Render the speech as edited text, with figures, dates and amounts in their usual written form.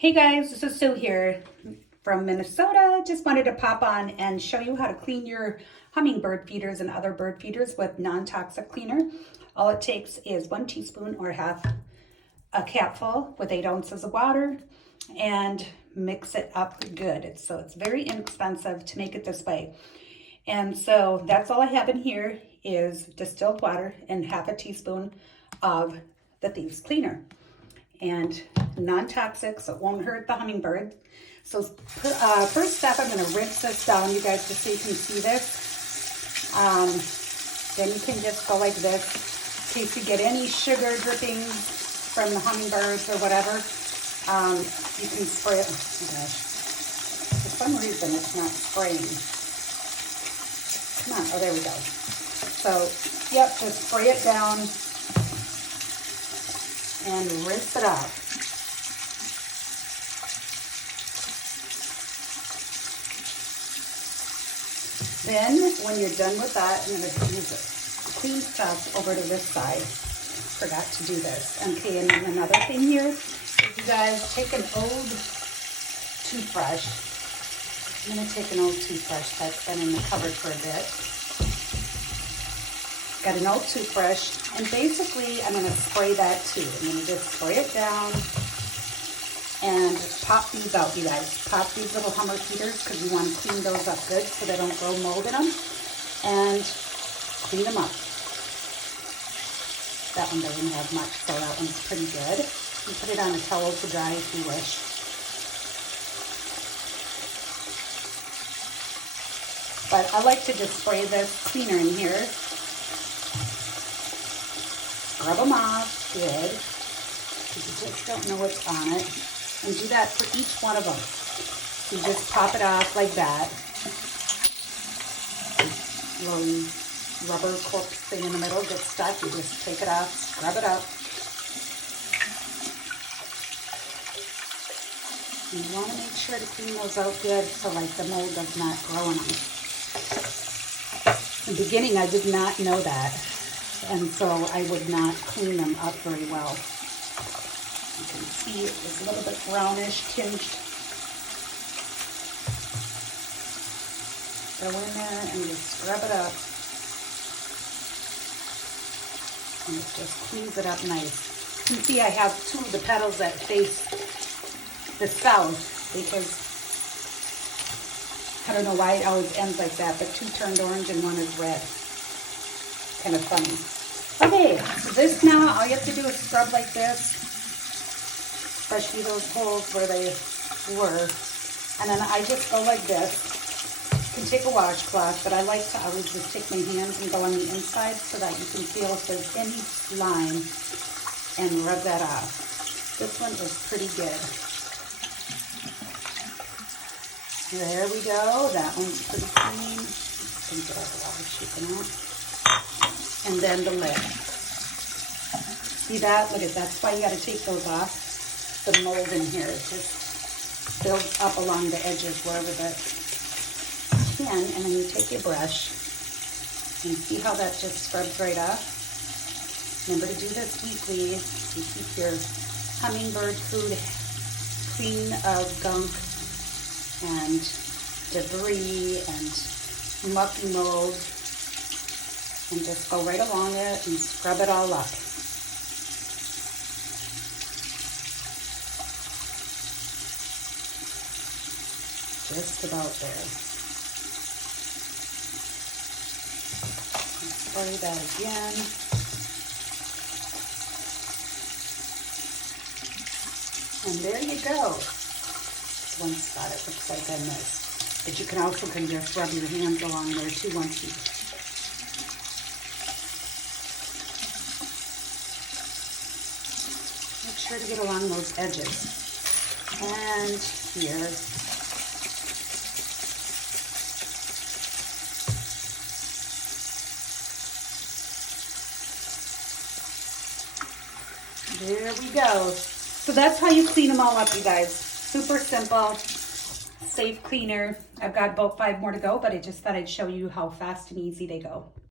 Hey guys, this is Sue here from Minnesota. Just wanted to pop on and show you how to clean your hummingbird feeders and other bird feeders with non-toxic cleaner. All it takes is 1 teaspoon or half a capful with 8 ounces of water and mix it up good. So it's very inexpensive to make it this way. And so that's all I have in here is distilled water and half a teaspoon of the Thieves Cleaner. And non-toxic, so it won't hurt the hummingbird. So first step, I'm going to rinse this down, you guys, just so you can see this. Then you can just go like this, in case you get any sugar drippings from the hummingbirds or whatever. You can spray it. Oh my gosh, for some reason it's not spraying. Come on, oh there we go. So, yep, just spray it down and rinse it off. Then, when you're done with that, I'm going to use the clean stuff over to this side. Forgot to do this. Okay, and then another thing here, you guys take an old toothbrush. I'm going to take an old toothbrush that's been in the cupboard for a bit. Got an old toothbrush, and basically I'm going to spray that too. I'm going to just spray it down and pop these out, you guys. Pop these little hummer feeders because you want to clean those up good so they don't grow mold in them. And clean them up. That one doesn't have much, so that one's pretty good. You put it on a towel to dry if you wish. But I like to just spray this cleaner in here. Scrub them off good, because you just don't know what's on it. And do that for each one of them. You just pop it off like that. Little rubber cork thing in the middle gets stuck. You just take it off, scrub it up. You want to make sure to clean those out good so like the mold does not grow in them. In the beginning, I did not know that. And so I would not clean them up very well. You can see it was a little bit brownish tinged. Go in there and just scrub it up. And it just cleans it up nice. You can see I have 2 of the petals that face the south because I don't know why it always ends like that, but 2 turned orange and 1 is red. Kind of funny. Okay, so this now, all you have to do is scrub like this, especially those holes where they were. And then I just go like this. You can take a washcloth, but I like to always just take my hands and go on the inside so that you can feel if there's any slime and rub that off. This one is pretty good. There we go. That one's pretty clean. Let me get all the water shaken out. And then the lid. See that? Look at that. That's why you got to take those off. The mold in here, it just builds up along the edges wherever that can. And then you take your brush and see how that just scrubs right off. Remember to do this weekly to keep your hummingbird food clean of gunk and debris and mucky mold. And just go right along it and scrub it all up. Just about there. And spray that again. And there you go. One spot it looks like I missed. But you can also just rub your hands along there too once you sure to get along those edges. And here. There we go. So that's how you clean them all up, you guys. Super simple, safe cleaner. I've got about 5 more to go, but I just thought I'd show you how fast and easy they go.